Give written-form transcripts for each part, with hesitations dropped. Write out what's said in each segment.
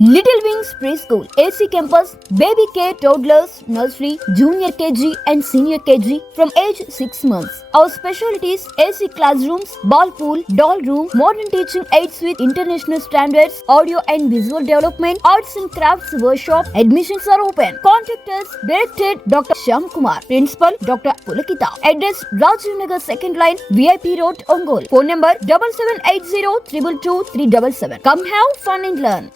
Little Wings Preschool, AC Campus, Baby Care, Toddlers, Nursery, Junior KG and Senior KG from age 6 months. Our specialties: AC classrooms, ball pool, doll room, modern teaching aids with international standards, audio and visual development, arts and crafts workshop. Admissions are open. Contact us. Directed Dr. Shyam Kumar. Principal Dr. Pulakita. Address: Rajiv Nagar 2nd line, VIP Road, Ongole. Phone number 7780 222 377. Come have fun and learn.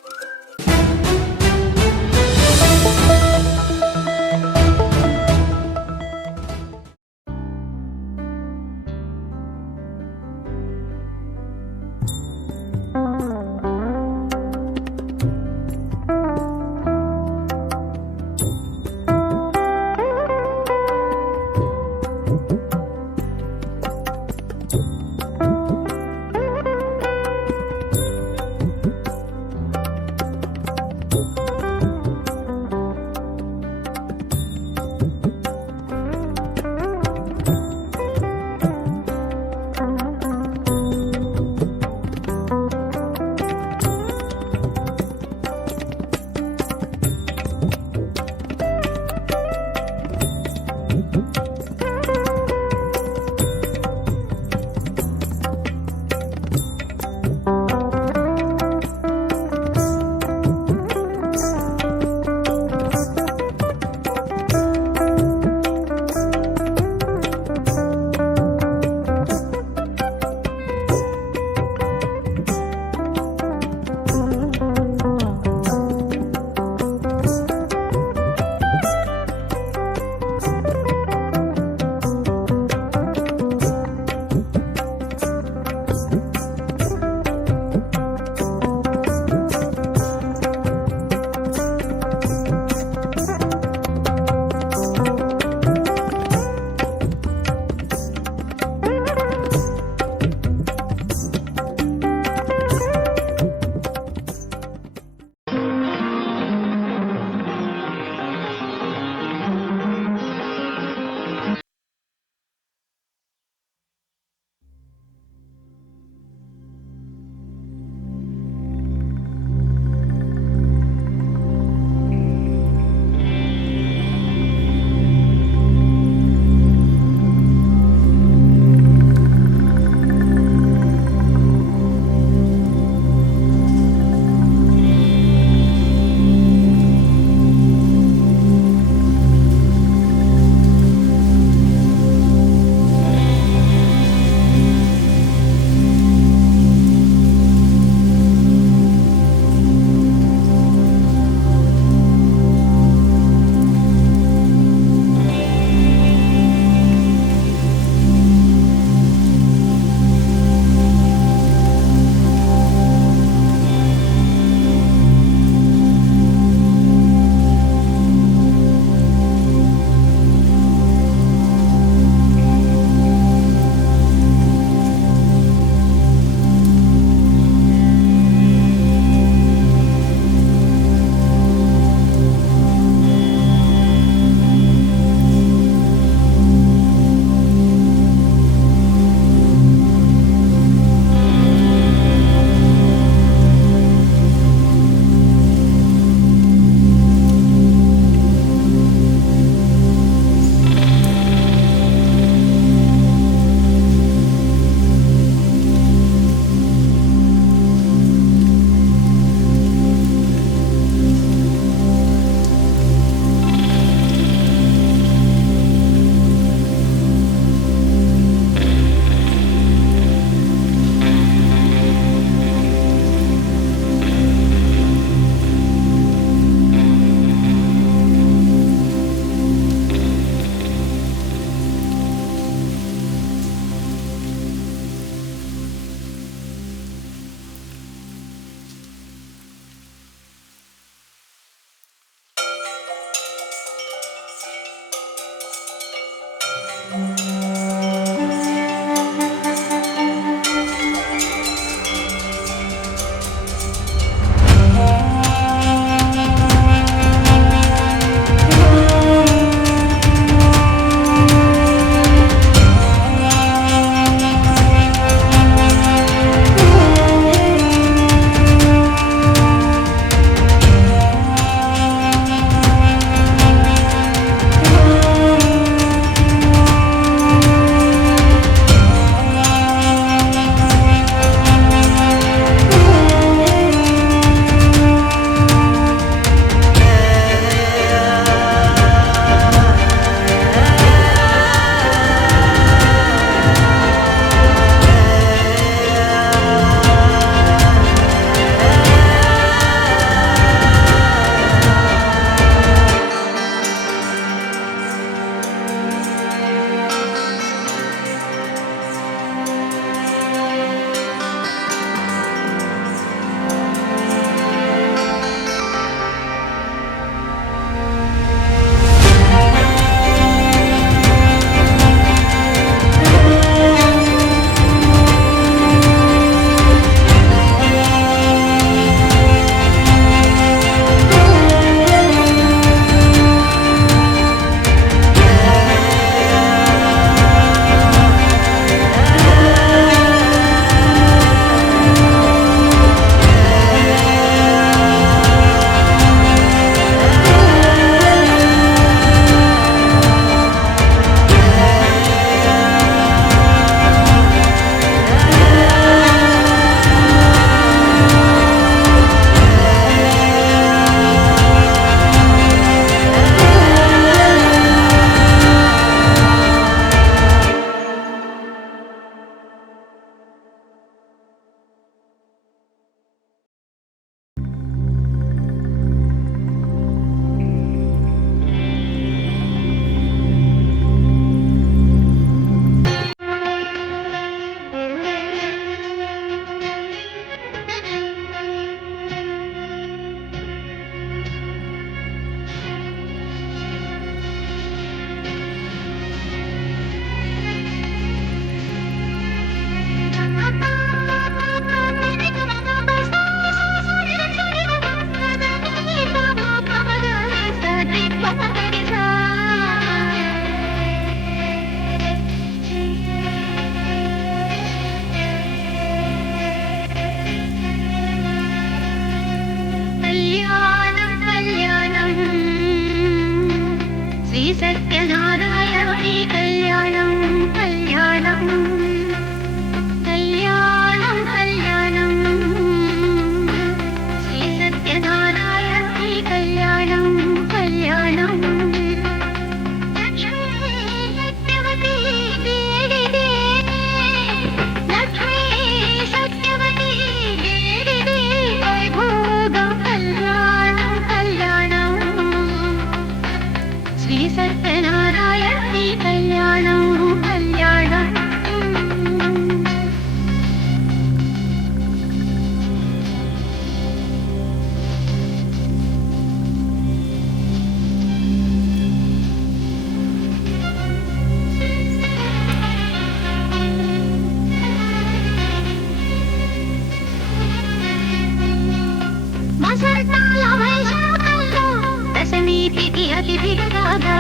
అతిథిగా రాగా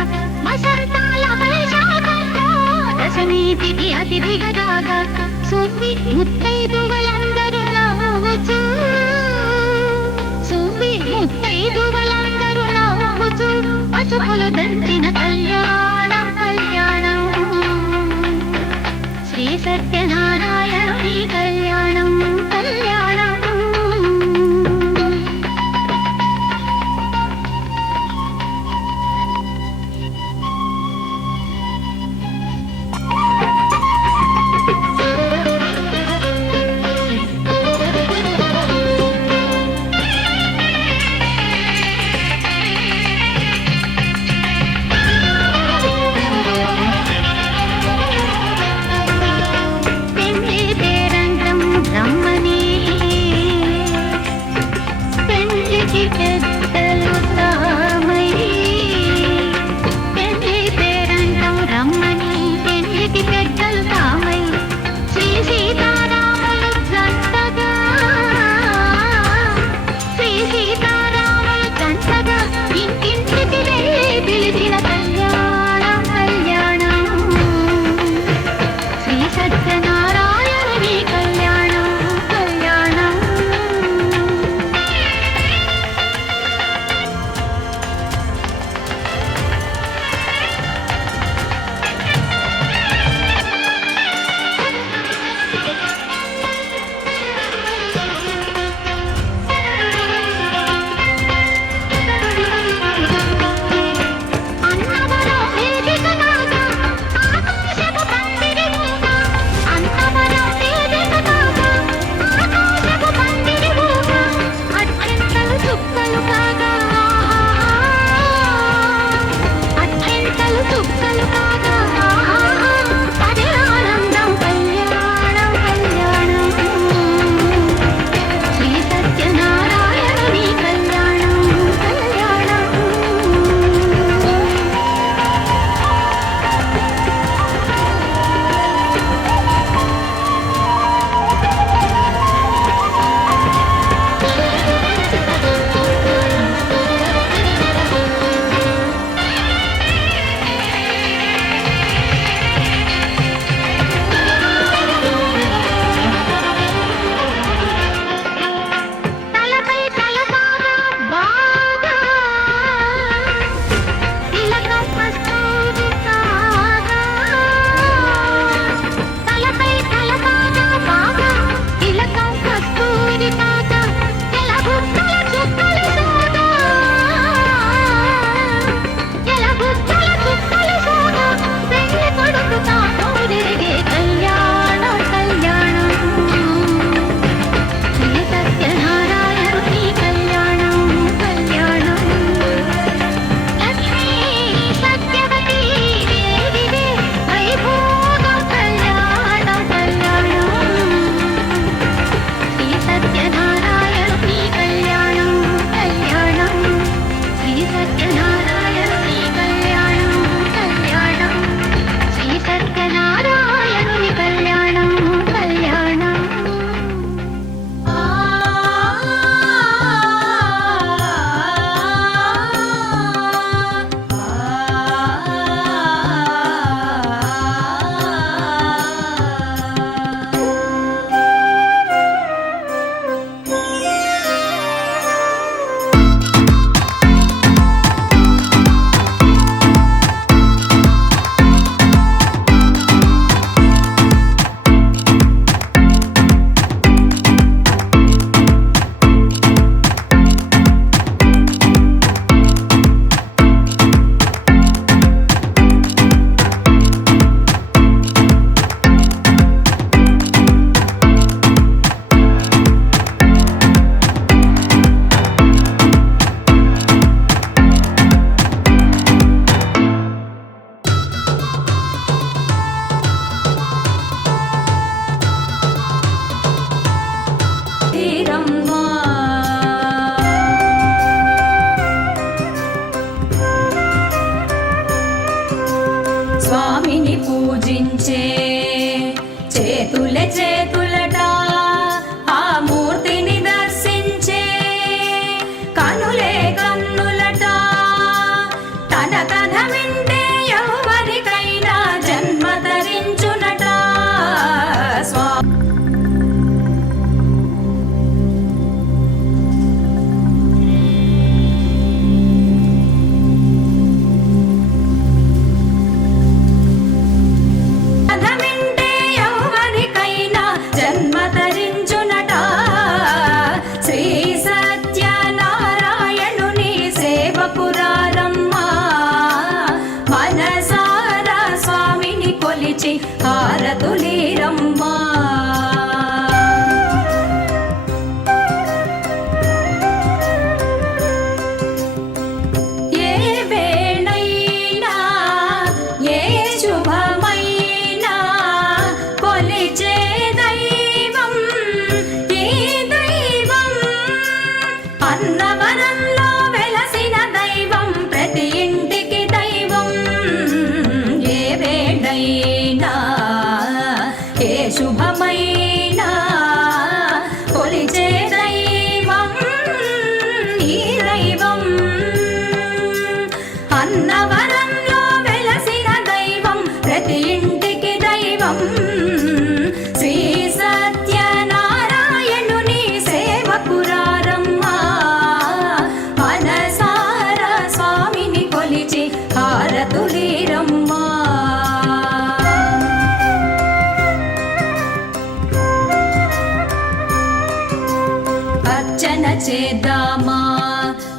వసంతాల వైశాఖంలో దశమి తిథి అతిథిగా రాగా సువ్వి ముత్తైదువలందరూ నవ్వుచూ సువ్వి ముత్తైదువలందరూ నవ్వుచూ పసుపులు దంచిన కళ్యాణం కళ్యాణం శ్రీ సత్యనారాయణుని కళ్యాణం కళ్యాణం.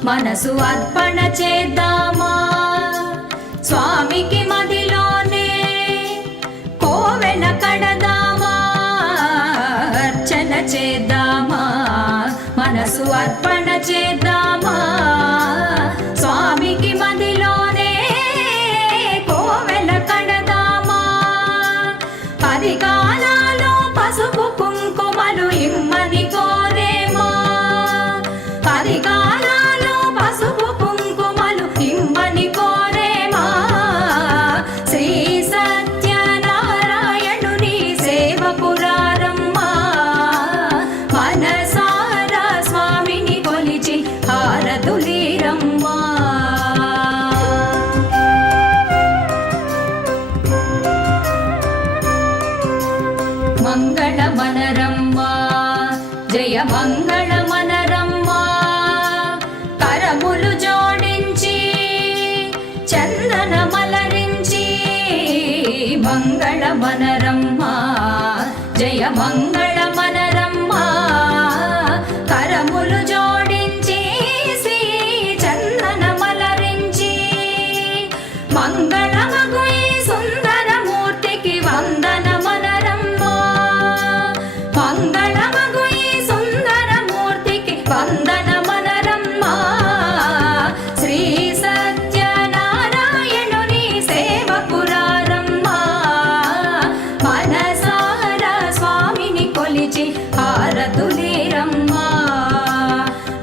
మనసు అర్పణ చేద్దామా స్వామికి మదిలోనే కోవెల కడదామా అర్చన చేద్దామా మనసు అర్పణ చేద్దామా స్వామికి మదిలోనే కోవెల కడదామా పది కాలాలో పసుపు కుంకుమలు ఇమ్మని కోరేమా పది కాలాలో పసుపు కుంకుమలు ఇమ్మని కోరేమా శ్రీ సత్యనారాయణుని సేవకురారమ్మా మనసారా స్వామిని కొలిచి హారతులీరమ్మా మంగళమనరమ్మా జయ మంగళమనరమ్మా కరములు జోడించి చందనమలరించి మంగళమనరమ్మా జయ మంగళమనరమ్మా కరములు జోడించి శ్రీ చందనమలరించి మంగళమగు ఈ సుందరమూర్తికి వందనమనరమ్మా మంగళమగు ఈ సుందరమూర్తికి వందనమనరమ్మా శ్రీ సత్యనారాయణుని సేవకురారమ్మా మనసారా స్వామిని కొలిచి హారతులీరమ్మా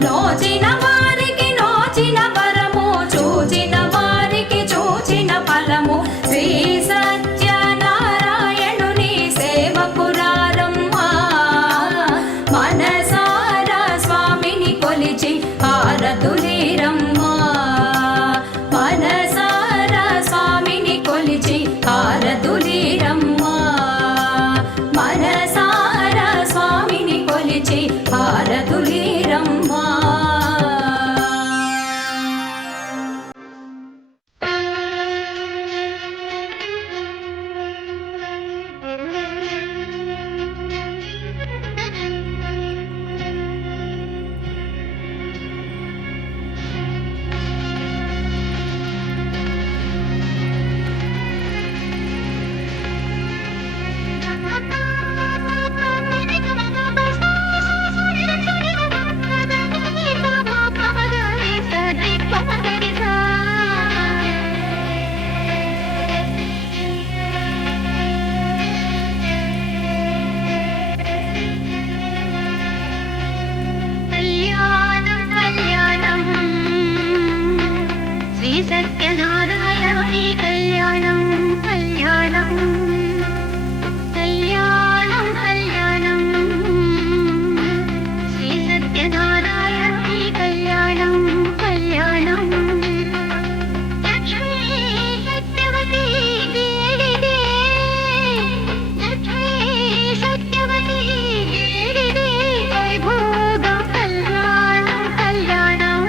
నోచిన వారికి నోచిన వరము చూచిన వారికి చూచిన ఫలము శ్రీ సత్యనారాయణుని సేవకురారమ్మా మనసారా స్వామిని కొలిచి హారతులీరమ్మా మనసారా స్వామిని కొలిచి హారతులీరమ్మా మనసారా స్వామిని కొలిచి హారతులీరమ్మా కళ్యాణం కళ్యాణం శ్రీ సత్యనారాయణుని కళ్యాణం కళ్యాణం కళ్యాణం కళ్యాణం శ్రీ సత్యనారాయణుని కళ్యాణం కళ్యాణం లక్ష్మీ సత్యవతి దేవిదే లక్ష్మీ సత్యవతి దేవిదే వైభోగం కళ్యాణం కళ్యాణం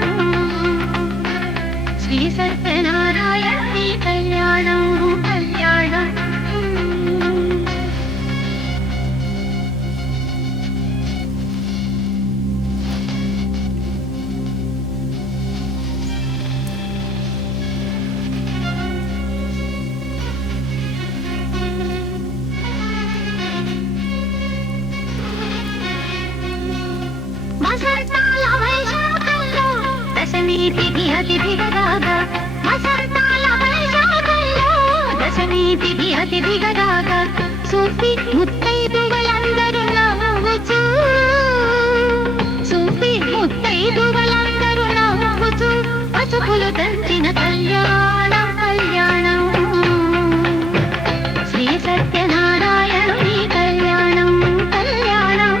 శ్రీ సత్యనారాయణుని కళ్యాణం కళ్యాణం మసర్తాల వైశాఖంలో దశమి తిథి అతిథిగా రాగా మసర్తాల వైశాఖంలో దశమి తిథి అతిథిగా రాగా సూఫీ ముత్తైదువలందరూ నవ్వుచూ సూఫీ ముత్తైదువలందరూ నవ్వుచూ పసుపులు దంచిన కళ్యాణం కళ్యాణం శ్రీ సత్యనారాయణుని కళ్యాణం కళ్యాణం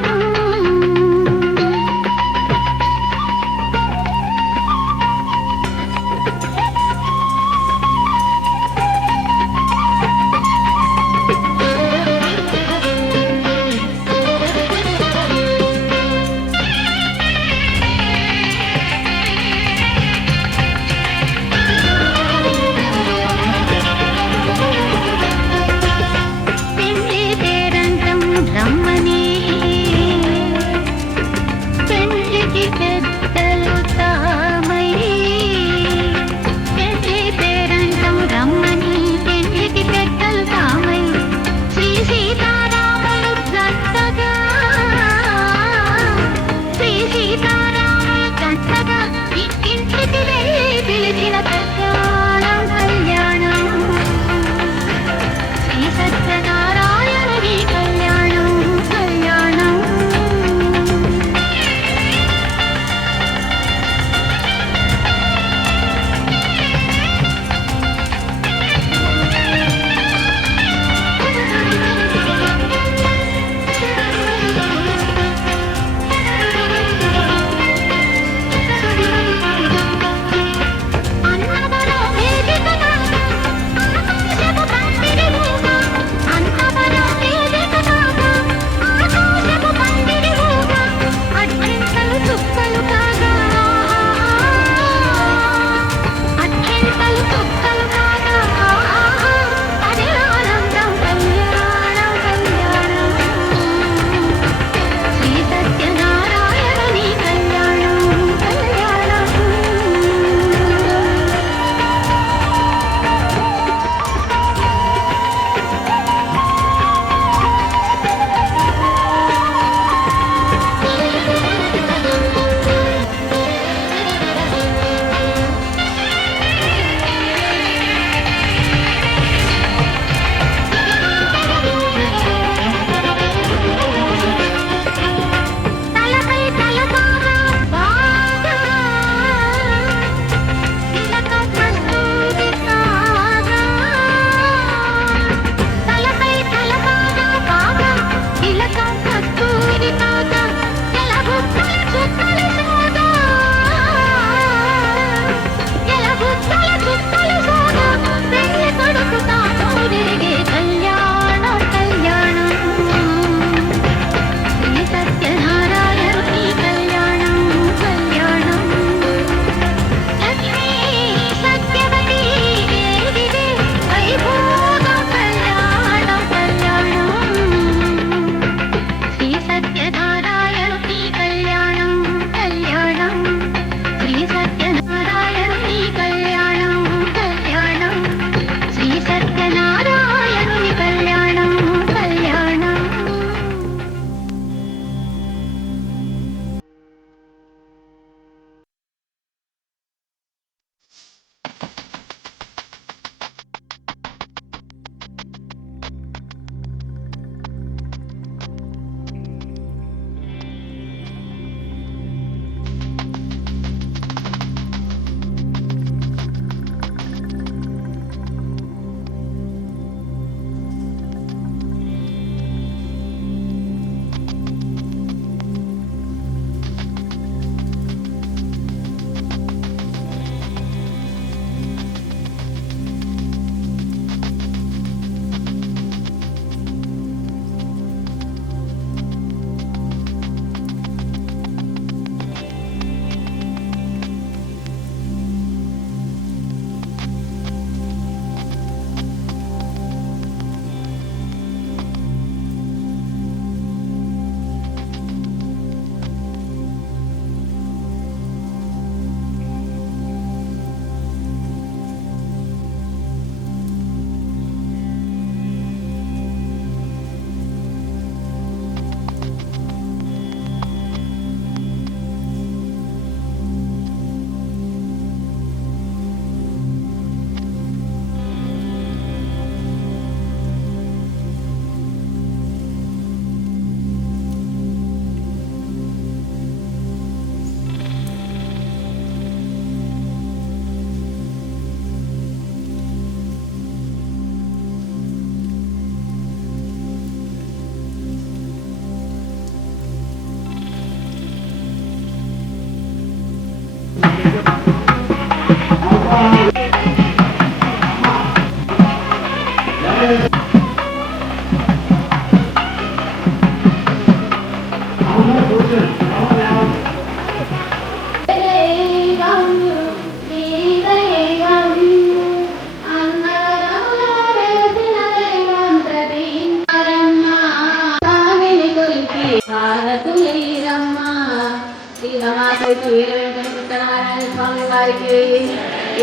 సత్యనారాయణ స్వామి వారికి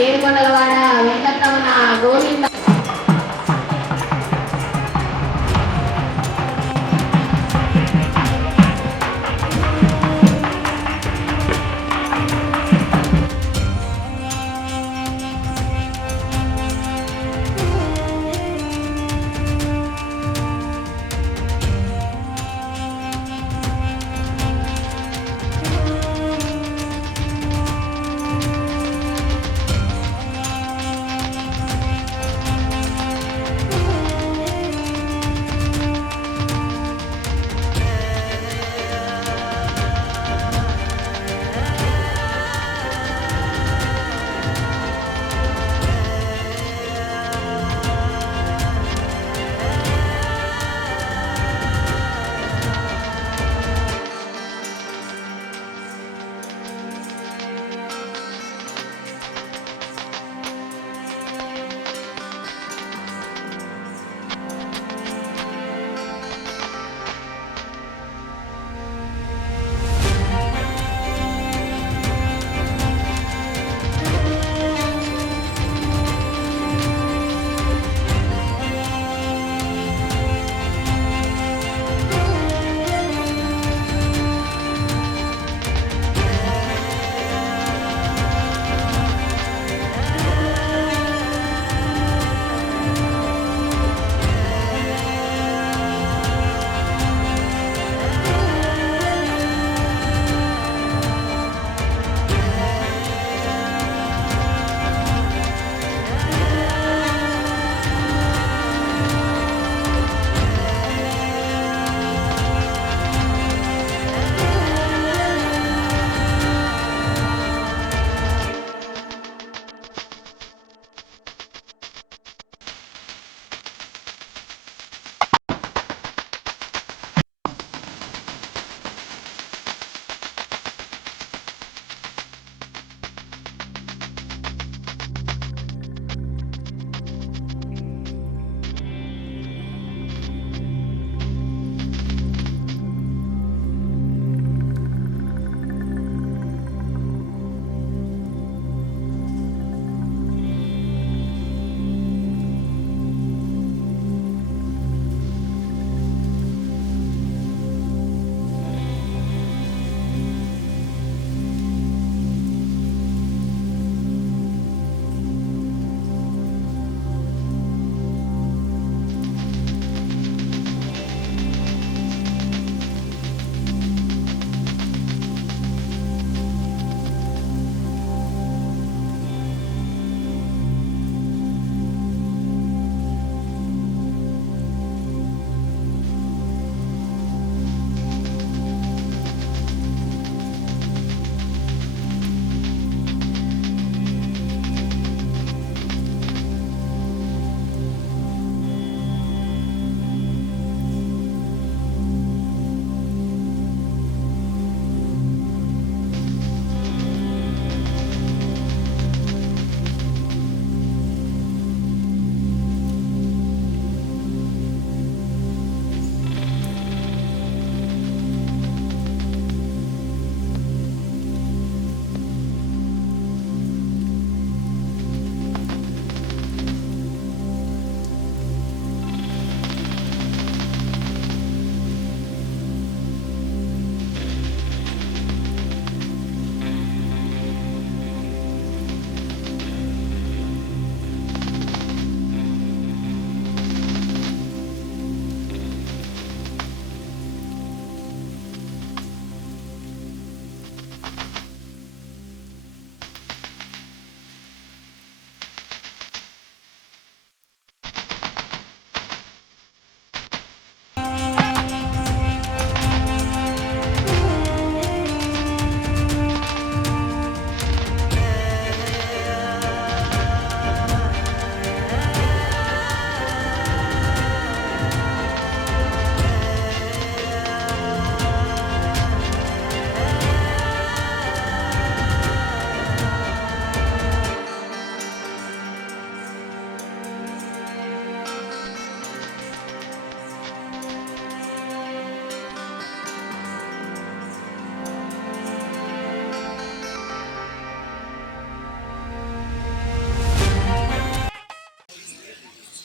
ఏడుకొండలవాడ వెంకటరమణ గోవింద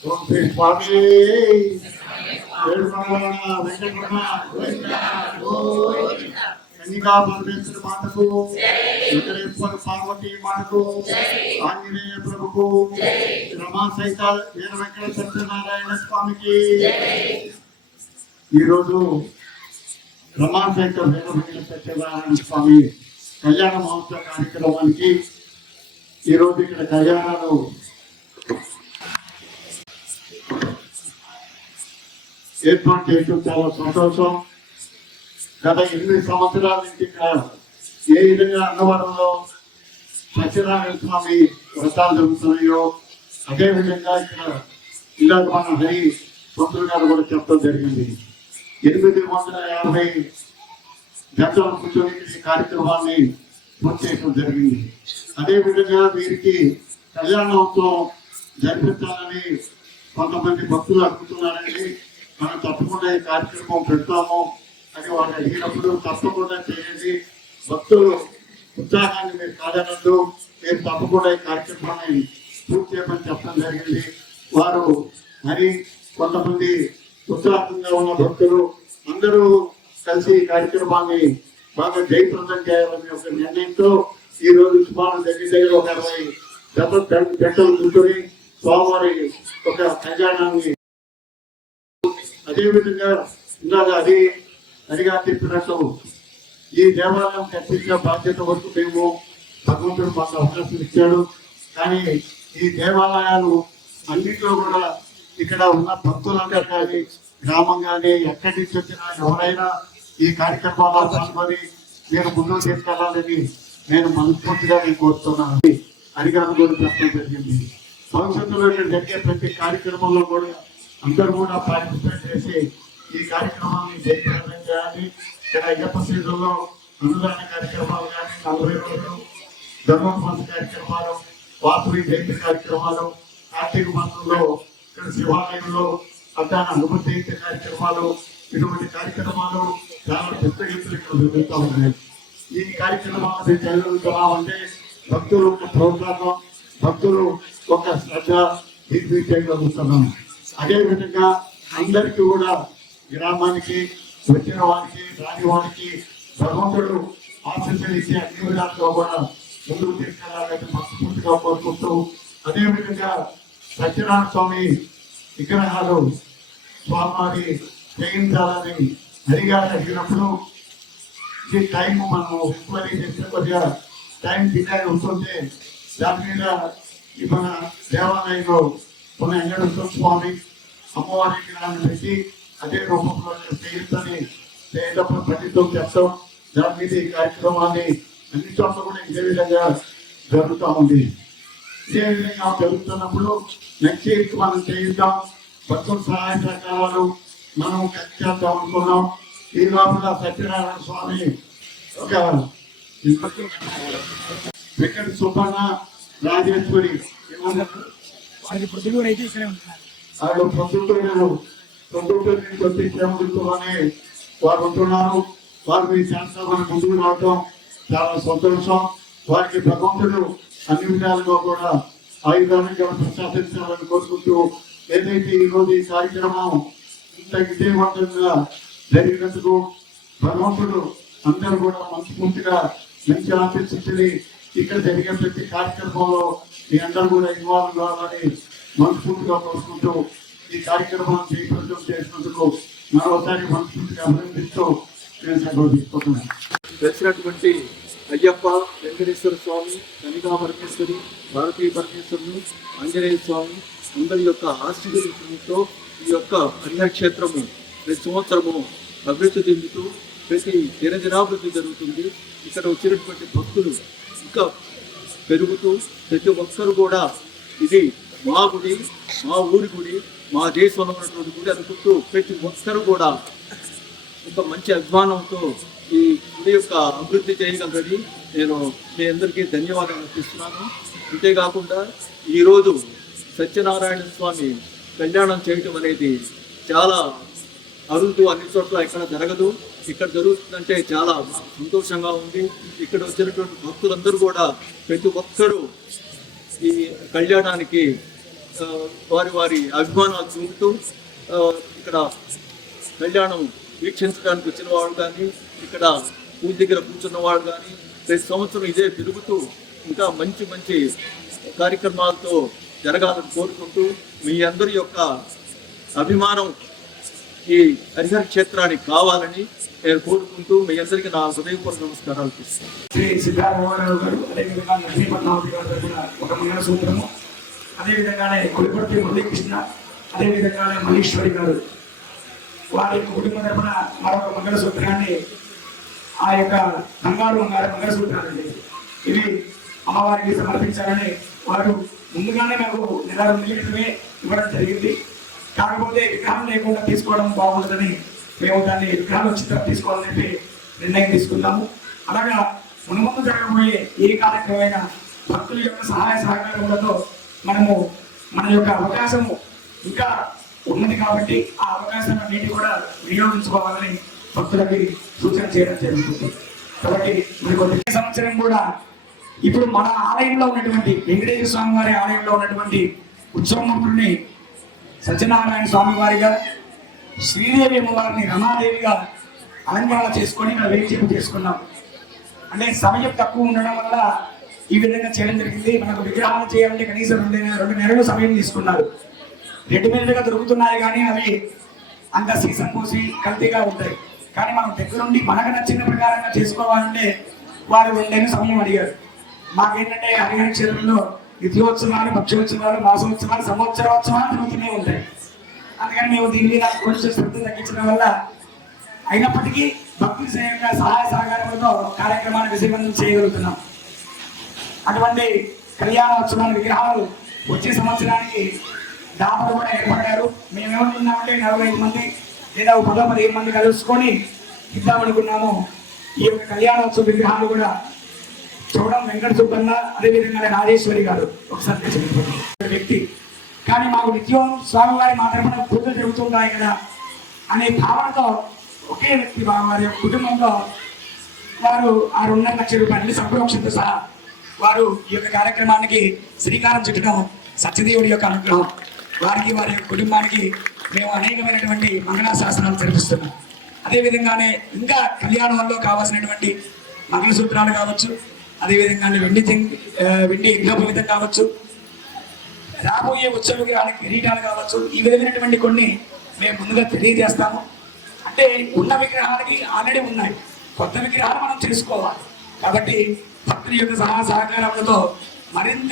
ఓం శ్రీ స్వామి ఏడుకొండలవాడ వెంకటరమణ కన్నికా పరమేశ్వరి మాతకు వెంకటేశ్వర పార్వతీ మాతకు ఆంజనేయ ప్రభుకు రమా సహిత వీర వెంకట సత్యనారాయణ స్వామికి ఈరోజు రమా సహిత వీర వెంకట సత్యనారాయణ స్వామి కళ్యాణ మహోత్సవ కార్యక్రమానికి ఈరోజు ఇక్కడ కళ్యాణాలు ఏర్పాటు చేయడం చాలా సంతోషం. గత 8 సంవత్సరాల నుంచి ఇక్కడ ఏ విధంగా అన్నవరంలో సత్యనారాయణ స్వామి వ్రతాలు జరుగుతున్నాయో అదేవిధంగా ఇక్కడ ఇలాగ మన హరి పంతులు గారు కూడా చెప్పడం జరిగింది. 850 గంటల కూర్చొని ఈ కార్యక్రమాన్ని పూర్తి చేయడం జరిగింది. అదేవిధంగా వీరికి కళ్యాణోత్సవం జరిపించాలని కొంతమంది భక్తులు అడుగుతున్నారండి. మనం తప్పకుండా ఈ కార్యక్రమం పెడతాము అని వాళ్ళు అడిగినప్పుడు తప్పకుండా చేయండి. భక్తులు ఉత్సాహాన్ని మీరు కాదనద్దు, మీరు తప్పకుండా ఈ కార్యక్రమాన్ని పూర్తి చేయమని చెప్పడం జరిగింది. వారు మరి కొంతమంది ఉత్సాహంగా ఉన్న భక్తులు అందరూ కలిసి ఈ కార్యక్రమాన్ని బాగా జయప్రదం చేయాలని ఒక నిర్ణయంతో ఈ రోజు సుమారు దగ్గర ఒక 20 గంటలు కూర్చొని స్వామివారి ఒక కళ్యాణాన్ని అదేవిధంగా ఇందాక అడిగా చెప్పినట్టు ఈ దేవాలయం కట్టించిన బాధ్యత వరకు మేము భగవంతుడు మాకు అవకాశం ఇచ్చాడు. కానీ ఈ దేవాలయాలు అన్నింటిలో కూడా ఇక్కడ ఉన్న భక్తులంతా కానీ గ్రామం కానీ ఎక్కడి నుంచి వచ్చినా ఎవరైనా ఈ కార్యక్రమాల్లో పాల్గొని నేను ముందుకు తీసుకెళ్లాలని నేను మనస్ఫూర్తిగా నేను కోరుతున్నాను. అడిగాను కూడా చెప్పడం జరిగింది. భవిష్యత్తులో ఇక్కడ జరిగే ప్రతి కార్యక్రమంలో కూడా అందరూ కూడా పార్టిసిపేట్ చేసి ఈ కార్యక్రమాన్ని జయప్రదం చేయాలి. ఇక్కడ అయ్యప్ప సీజన్లో అనుదాన కార్యక్రమాలు కానీ 40 రోజులు ధర్మోపవాస కార్యక్రమాలు, వాపురి జయంతి కార్యక్రమాలు, కార్తీక మాసంలో ఇక్కడ శివాలయంలో అడ్డాన అనుమతి జయంతి కార్యక్రమాలు, ఇటువంటి కార్యక్రమాలు చాలా పెద్ద ఎత్తున ఇక్కడ జరుగుతూ ఉన్నాయి. ఈ కార్యక్రమాలు జరుగుతున్నామంటే భక్తులు ఒక ప్రోత్సాహం, భక్తులు ఒక శ్రద్ధ దీన్ని చేయగలుగుతున్నాం. అదేవిధంగా అందరికీ కూడా గ్రామానికి వచ్చిన వారికి రాని వారికి భగవంతుడు ఆశీస్సులు ఇచ్చే అన్ని విధాలుగా కూడా ముందుకు తీసుకెళ్లాలని మనస్ఫూర్తిగా కోరుకుంటూ, అదేవిధంగా సత్యనారాయణ స్వామి విగ్రహాలు స్వామివారి చేయించాలని అడిగారు. అడిగినప్పుడు ఈ టైం మనం ఎంక్వైరీ చేస్తే కొద్దిగా టైం డిలే అవుతుంది. దాని మీద మన దేవాలయంలో మన వెంకటేశ్వర స్వామి అమ్మవారి విగ్రహాన్ని పెట్టి అదే రూపంలో చేయించని చేయటప్పుడు పండితం చేస్తాం. దాని మీద ఈ కార్యక్రమాన్ని అన్ని చోట్ల కూడా ఇదే విధంగా జరుగుతూ ఉంది. ఇదే విధంగా జరుగుతున్నప్పుడు నెక్స్ట్ ఇయర్కి మనం చేయిద్దాం. భక్తుల సహాయ సహకారాలు మనం చేద్దాం అనుకున్నాం. ఈ లోపల సత్యనారాయణ స్వామి ఒక వెంకట సుబ్బన్న రాజేశ్వరి వాళ్ళు ప్రొద్దుటూరు నుంచి వచ్చి క్షేమగుంటూరులోనే వారు ఉంటున్నారు. వారు మీ శాస్త్రాలను ముందుకు రావడం చాలా సంతోషం. వారికి భగవంతుడు అన్ని విధాలుగా కూడా ఆయుధాన్ని ప్రశాసించాలని కోరుకుంటూ, ఏదైతే ఈరోజు ఈ కార్యక్రమం ఇంత విజయవంతంగా జరిగినందుకు భగవంతుడు అందరూ కూడా మనస్ఫూర్తిగా మంచి ఆశిస్తుంది. ఇక్కడ జరిగే ప్రతి కార్యక్రమంలో మీ అందరూ కూడా ఇన్వాల్వ్ కావాలని మనస్ఫూర్తిగా కోరుకుంటూ ఈ కార్యక్రమాన్ని జయప్రదం చేసినందుకు మరోసారి మనస్ఫూర్తిగా అభినందిస్తూ నేను సెలవు తీసుకుంటున్నాను. తెలిసినటువంటి అయ్యప్ప, వెంకటేశ్వర స్వామి, కనికా పరమేశ్వరి, భారతీయ పరమేశ్వరులు, ఆంజనేయ స్వామి అందరి యొక్క ఆశీర్వాదంతో ఈ యొక్క పుణ్యక్షేత్రము ప్రతి సంవత్సరము అభివృద్ధి చెందుతూ ప్రతి దినదినాభివృద్ధి జరుగుతుంది. ఇక్కడ వచ్చినటువంటి భక్తులు ఇంకా పెరుగుతూ ప్రతి ఒక్కరు కూడా ఇది మా గుడి, మా ఊరి గుడి, మా దేశంలో ఉన్నటువంటి గుడి అనుకుంటూ ప్రతి ఒక్కరు కూడా ఒక మంచి అభిమానంతో ఈ గుడి యొక్క అభివృద్ధి చేయగలరని నేను మీ అందరికీ ధన్యవాదాలు అర్పిస్తున్నాను. అంతేకాకుండా ఈరోజు సత్యనారాయణ స్వామి కళ్యాణం చేయటం అనేది చాలా అరుదు, అన్ని చోట్ల ఇక్కడ జరగదు. ఇక్కడ జరుగుతుందంటే చాలా సంతోషంగా ఉంది. ఇక్కడ వచ్చినటువంటి భక్తులందరూ కూడా ప్రతి ఒక్కరూ ఈ కళ్యాణానికి వారి వారి అభిమానాలు చూపుతూ ఇక్కడ కళ్యాణం వీక్షించడానికి వచ్చిన వాళ్ళు కానీ ఇక్కడ పూజ దగ్గర కూర్చున్న వాళ్ళు కానీ ప్రతి సంవత్సరం ఇదే తిరుగుతూ ఇంకా మంచి మంచి కార్యక్రమాలతో జరగాలని కోరుకుంటూ మీ అందరి యొక్క అభిమానం ఈ హరిహర క్షేత్రానికి కావాలని నేను కోరుకుంటూ మీ అందరికీ నా హృదయపూర్వక నమస్కారాలు చేస్తాను. శ్రీ సిద్ధారామరావు గారు అదేవిధంగా లక్ష్మీపద్మావతి గారి తరఫున ఒక మంగళసూత్రము, అదేవిధంగానే కొలిపర్తి మురళీకృష్ణ, అదేవిధంగానే మల్లీశ్వరి గారు వారి యొక్క కుటుంబ తరఫున మరొక మంగళసూత్రాన్ని ఆ యొక్క బంగారు మంగళసూత్రాలండి ఇవి అమ్మవారికి సమర్పించాలని వారు ముందుగానే మాకు నెల 2 నెలల క్రితమే ఇవ్వడం జరిగింది. కాకపోతే విగ్రహం లేకుండా తీసుకోవడం బాగుంటుందని మేము దాన్ని విగ్రహాలు వచ్చిన తీసుకోవాలని చెప్పి నిర్ణయం తీసుకున్నాము. అలాగా మునుముందు జరగబోయే ఏ కార్యక్రమమైనా భక్తుల యొక్క సహాయ సహకారములతో మనము మన యొక్క అవకాశము ఇంకా ఉన్నది కాబట్టి ఆ అవకాశాన్ని కూడా వినియోగించుకోవాలని భక్తులకి సూచన చేయడం జరుగుతుంది. కాబట్టి మరి కొద్ది సంవత్సరం కూడా ఇప్పుడు మన ఆలయంలో ఉన్నటువంటి వెంకటేశ్వర స్వామి వారి ఆలయంలో ఉన్నటువంటి ఉత్సవమూర్తుల్ని సత్యనారాయణ స్వామి వారిగా, శ్రీదేవి అమ్మవారిని రమాదేవిగా అలంకరణ చేసుకొని ఇక్కడ వేయించేపు చేసుకున్నాం. అంటే సమయం తక్కువ ఉండడం వల్ల ఈ విధంగా చేయడం జరిగింది. మనకు విగ్రహాలు చేయాలంటే కనీసం 2 నెలలు సమయం తీసుకున్నారు. రెడీమేడ్గా దొరుకుతున్నాయి కానీ అవి అంత సీసం పోసి కల్తీగా ఉంటాయి. కానీ మనం దగ్గరుండి మనకు నచ్చిన ప్రకారంగా చేసుకోవాలంటే వారు 2 నెలలు సమయం అడిగారు. మాకేంటంటే హరిహర క్షేత్రంలో నిత్యోత్సవాలు, పక్షోత్సవాలు, మాసోత్సవాలు, సంవత్సరోత్సవాలు జరుగుతూనే ఉంటాయి. అందుకని మేము దీని మీద కొంచెం శ్రద్ధ తగ్గించడం వల్ల అయినప్పటికీ భక్తి సేవంగా సహాయ సహకారంతో కార్యక్రమాన్ని విజయవంతం చేయగలుగుతున్నాం. అటువంటి కళ్యాణోత్సవాల విగ్రహాలు వచ్చే సంవత్సరానికి దాపలు కూడా ఏర్పడ్డారు. మేమేమనుకున్నామంటే 45 మంది లేదా 10-15 మంది కలుసుకొని ఇద్దామనుకున్నాము. ఈ యొక్క కళ్యాణోత్సవ విగ్రహాలు కూడా చూడడం వెంకట సుబ్బన్న, అదేవిధంగా రాజేశ్వరి గారు ఒకసారి వ్యక్తి. కానీ మాకు నిత్యం స్వామివారి మా తరఫున పూజలు జరుగుతుంటాయి కదా అనే భావనతో ఒకే వ్యక్తి వారి యొక్క కుటుంబంలో వారు ఆ 2.5 లక్షల రూపాయలు సంప్రోక్షంతో సహా వారు ఈ యొక్క కార్యక్రమానికి శ్రీకారం చుట్టడం సత్యదేవుడి యొక్క అనుగ్రహం. వారికి వారి యొక్క కుటుంబానికి మేము అనేకమైనటువంటి మంగళాశాసనాలు జరిపిస్తున్నాం. అదేవిధంగానే ఇంకా కళ్యాణంలో కావాల్సినటువంటి మంగళసూత్రాలు కావచ్చు, అదేవిధంగానే వెండి విగ్రహం కావచ్చు, రాబోయే ఉత్సవ విగ్రహానికి కిరీటాలు కావచ్చు, ఈ విధమైనటువంటి కొన్ని మేము ముందుగా తెలియజేస్తాము. అంటే ఉన్న విగ్రహాలకి ఆల్రెడీ ఉన్నాయి, కొత్త విగ్రహాలు మనం చేసుకోవాలి. కాబట్టి భక్తుల యొక్క సహకారములతో మరింత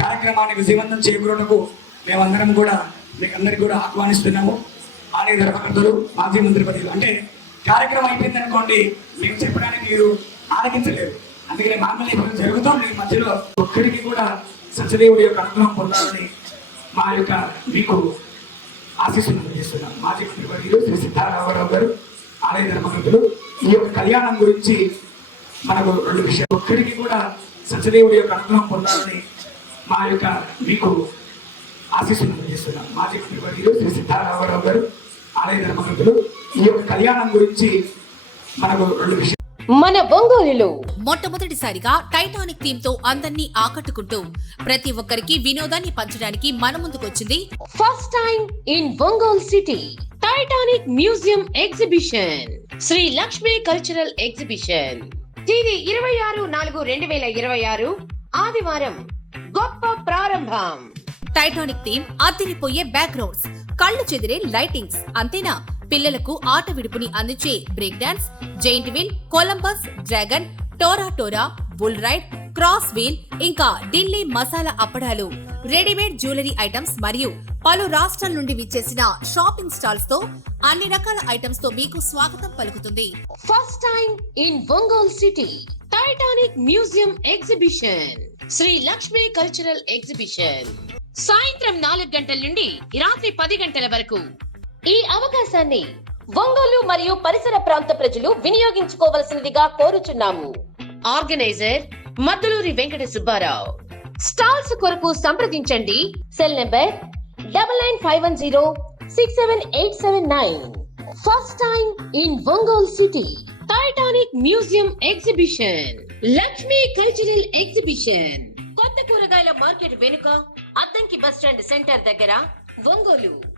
కార్యక్రమాన్ని విజయవంతం చేకూరుటకు మేమందరం కూడా మీకు అందరికీ కూడా ఆహ్వానిస్తున్నాము. ఆలయ ధర్మకర్తలు, మాజీ మంత్రిపతులు, అంటే కార్యక్రమం అయిపోయింది అనుకోండి, మేము చెప్పడానికి మీరు ఆలకించలేరు. అందుకని మామూలు జరుగుతూ మీ మధ్యలో ఒక్కడికి కూడా సత్యదేవుడి యొక్క అనుగ్రహం పొందాలని మా యొక్క మీకు ఆశీస్సులు అందిస్తున్నాం. మాజీ మంత్రిపతులు శ్రీ సిద్ధారామరావు గారు, ఆలయ ధర్మకర్తలు, ఈ యొక్క కళ్యాణం గురించి మనకు 2 విషయాలు. ఒక్కడికి కూడా సత్యదేవుడి యొక్క అనుగ్రహం పొందాలని మా యొక్క మీకు ఆశీస్సులు అందిస్తున్నాం. మాజీ మంత్రిపతులు శ్రీ సిద్ధారామరావు గారు, ఆలయ ధర్మకర్తలు, ఈ యొక్క కళ్యాణం గురించి మనకు 2 విషయాలు. మన ఒంగోలులో మొట్టమొదటిసారిగా టైటానిక్ థీమ్ తో అందరినీ ఆకట్టుకుంటూ ప్రతి ఒక్కరికి వినోదాన్ని పంచడానికి మన ముందుకొచ్చింది first time in Ongole city Titanic museum exhibition, Sri Lakshmi cultural exhibition. తేదీ 26/4/2026 ఆదివారం గొప్ప ప్రారంభం. టైటానిక్ థీమ్, అదిరిపోయే బ్యాక్గ్రౌండ్స్, కళ్ళు చెదిరే లైటింగ్స్, అంతేనా పిల్లలకు ఆట విడుపుని అందించే break dance, giant wheel, Columbus, dragon, Tora, bull ride, cross wheel, ఇంకా ఢిల్లీ మసాలా అప్పడాలు, రెడీమేడ్ జ్యువెలరీ ఐటమ్స్ మరియు పలు రాష్ట్రాల నుండి విచ్చేసిన షాపింగ్ స్టాల్స్ తో అన్ని రకాల ఐటమ్స్ తో మీకు స్వాగతం పలుకుతుంది. First time in Ongole city Titanic museum exhibition, Sri Lakshmi cultural exhibition. సాయంత్రం 4 గంటల నుండి రాత్రి 10 గంటల వరకు. ఈ అవకాశాన్ని ఒంగోలు మరియు పరిసర ప్రాంత ప్రజలు వినియోగించుకోవలసినదిగా కోరుచున్నాము. ఆర్గనైజర్ మద్దులూరి వెంకట సుబ్బారావు. స్టాల్స్ కొరకు సంప్రదించండి. Cell number 9951067879. First time in Ongole city Titanic museum exhibition, Lakshmi cultural exhibition. కొత్త కూరగాయల మార్కెట్ వెనుక అద్దంకి బస్టాండ్ సెంటర్ దగ్గర, ఒంగోలు.